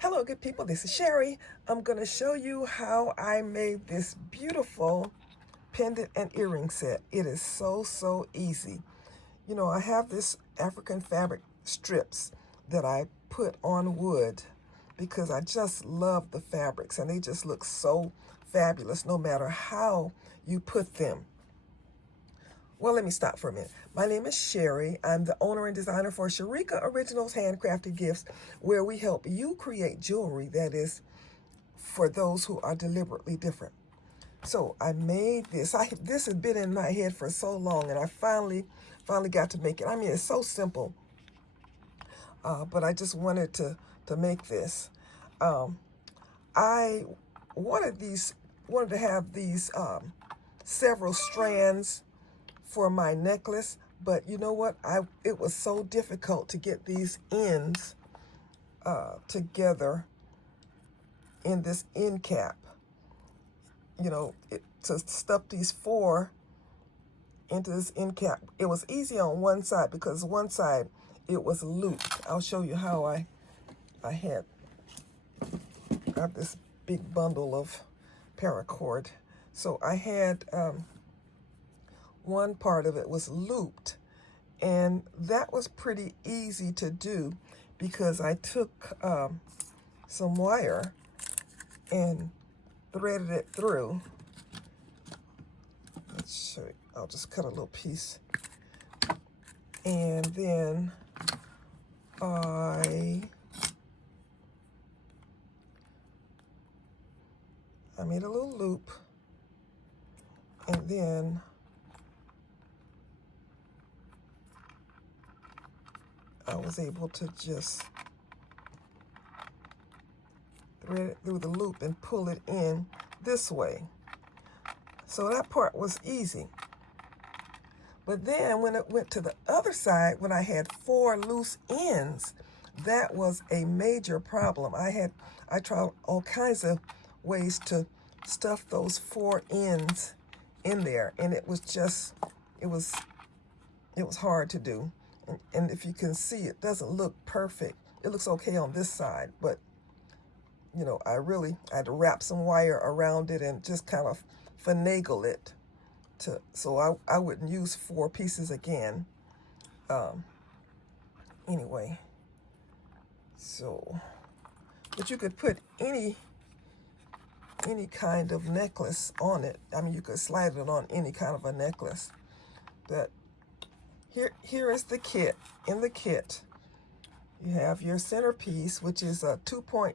Hello, good people. This is Sherry. I'm going to show you how I made this beautiful pendant and earring set. It is so easy. You know, I have this African fabric strips that I put on wood because I just love the fabrics and they just look so fabulous no matter how you put them. Well, let me stop for a minute. My name is Sherry. I'm the owner and designer for Sherika Originals Handcrafted Gifts, where we help you create jewelry that is for those who are deliberately different. So I made this. This has been in my head for so long, and I finally got to make it. I mean, it's so simple, but I just wanted to make this. I wanted to have these several strands for my necklace, but you know what? It was so difficult to get these ends together in this end cap. You know, to stuff these four into this end cap. It was easy on one side because one side it was looped. I'll show you how I got this big bundle of paracord. So I had one part of it was looped, and that was pretty easy to do because I took some wire and threaded it through. Let's show you. I'll just cut a little piece, and then I made a little loop, and then I was able to just thread it through the loop and pull it in this way. So that part was easy. But then when it went to the other side, when I had four loose ends, that was a major problem. I tried all kinds of ways to stuff those four ends in there, and it was hard to do. And if you can see, it doesn't look perfect. It looks okay on this side, but you know, I had to wrap some wire around it and just kind of finagle it so I wouldn't use four pieces again. Anyway, so, but you could put any kind of necklace on it. I mean, you could slide it on any kind of a necklace. But here is the kit. In the kit, you have your centerpiece, which is a 2.2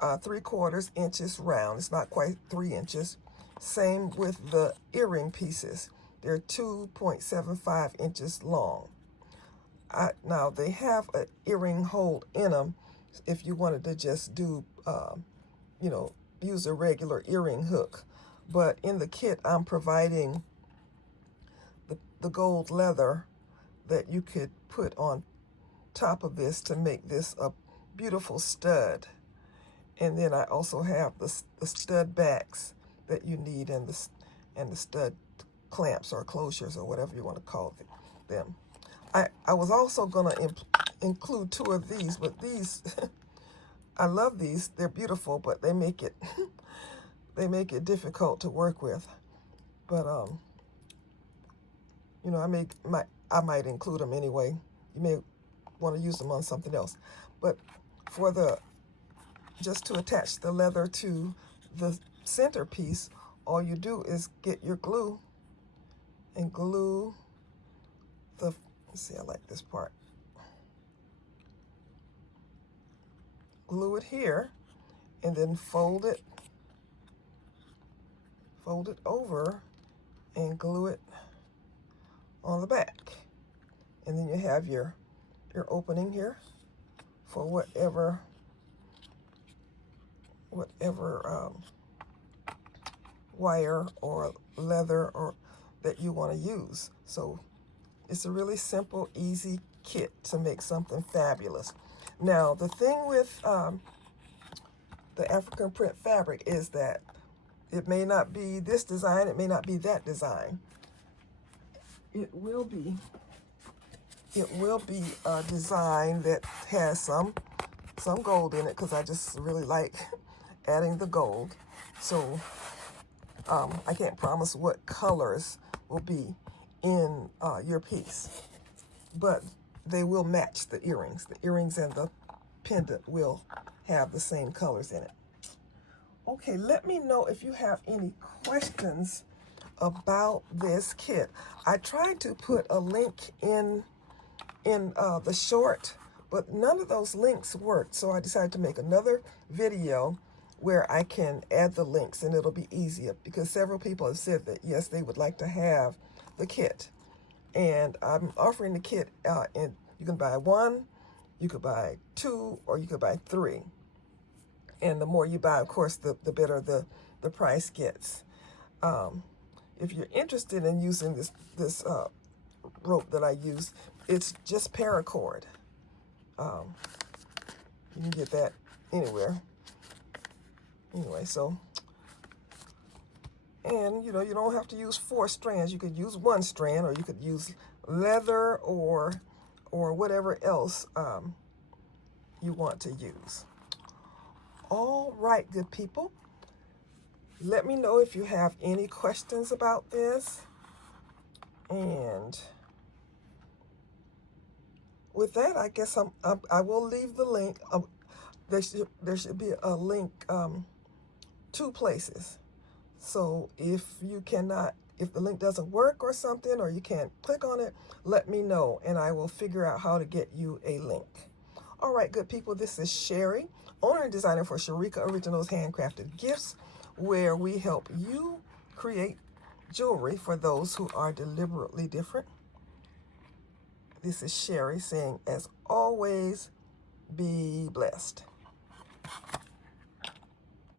3/4 inches round. It's not quite 3 inches. Same with the earring pieces. They're 2.75 inches long. Now, they have an earring hole in them if you wanted to just do, you know, use a regular earring hook. But in the kit, I'm providing the gold leather that you could put on top of this to make this a beautiful stud. And then I also have the stud backs that you need, and the stud clamps or closures or whatever you want to call them. I was also going to include two of these, but these I love these. They're beautiful, but they make it difficult to work with. But you know, I might include them anyway. You may want to use them on something else. But for just to attach the leather to the centerpiece, all you do is get your glue and glue let's see, I like this part. Glue it here, and then fold it over and glue it on the back. And then you have your opening here for whatever wire or leather or that you want to use. So it's a really simple, easy kit to make something fabulous. Now, the thing with the African print fabric is that it may not be this design, it may not be that design. It will be a design that has some some gold in it because I just really like adding the gold. So I can't promise what colors will be in your piece, but they will match the earrings. The earrings and the pendant will have the same colors in it. Okay, let me know if you have any questions about this kit. I tried to put a link in the short, but none of those links worked. So I decided to make another video where I can add the links and it'll be easier because several people have said that yes, they would like to have the kit. And I'm offering the kit and you can buy one, you could buy two, or you could buy three. And the more you buy, of course, the better the price gets. If you're interested in using this rope that I use, it's just paracord. You can get that anywhere. Anyway, so, and you know, you don't have to use 4 strands. You could use 1 strand, or you could use leather or whatever else you want to use. All right, good people. Let me know if you have any questions about this. And with that, I guess I will leave the link. There should be a link 2 places. So if the link doesn't work or something, or you can't click on it, let me know and I will figure out how to get you a link. All right, good people, this is Sherry, owner and designer for Sherika Originals Handcrafted Gifts, where we help you create jewelry for those who are deliberately different. This is Sherry saying, as always, be blessed.